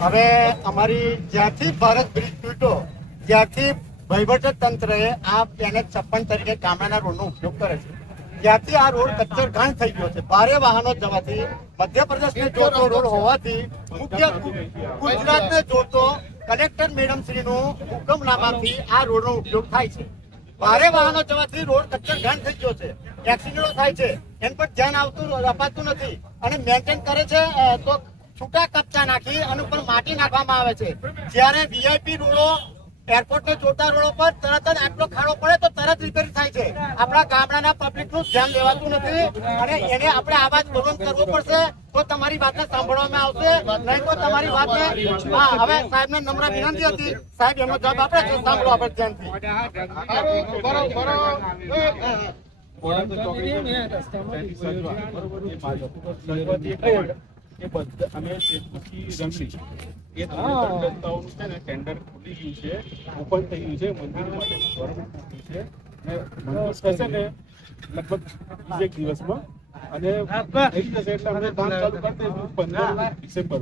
હવે અમારી જ્યાંથી ભારત બ્રિજ તૂટ્યો ત્યારથી વહીવટી તંત્રએ આ NH56 તરીકે ગામડાના રોડનો ઉપયોગ કરે છે. ત્યાંથી આ રોડ કચ્ચર ઘાણ થઈ ગયો છે. ભારે વાહનો જવાથી મધ્યપ્રદેશને જોડતો રોડ હોવાથી મુખ્ય ગુજરાતને જોડતો કલેક્ટર મેડમ શ્રીનું હુકમનામાથી આ રોડનો ઉપયોગ થાય છે. ભારે વાહનો જવાથી રોડ કચ્ચર ઘાણ થઈ ગયો છે. એક્સિડન્ટો થાય છે, એન પર ધ્યાન અપાતું નથી અને મેન્ટેન કરે છે તો છૂટા કપચા નાખી અને ઉપર માટી નાખવામાં આવે છે. જ્યારે VIP રોડો એરપોર્ટને જોડતા રોડો પર તરત જ આટલો ખાડો પડે તો તરત રિપેરિંગ થાય છે. આપણા ગામડાના પબ્લિકનું ધ્યાન લેવાતું નથી અને એને આપણે આવાજ બુલંદ કરવો પડશે તો તમારી વાતને સાંભળવામાં આવશે, નહીં તો તમારી વાતને હવે સાહેબને નમ્ર વિનંતી હતી, સાહેબ એનો જવાબ આપે છે, સાંભળો આપણે ધ્યાનથી. અમે રંગલી એ રસ્તાઓનું છે ને ટેન્ડર ખુલી ગયું છે, ઓપન થઈ ગયું છે, મંજૂરી માટેનું ધોરણ મૂક્યું છે ને મંજૂર થશે ને લગભગ 20 દિવસમાં અને થઈ જશે એટલે અમે કામ ચાલુ કરી દઈશું 15 ડિસેમ્બર.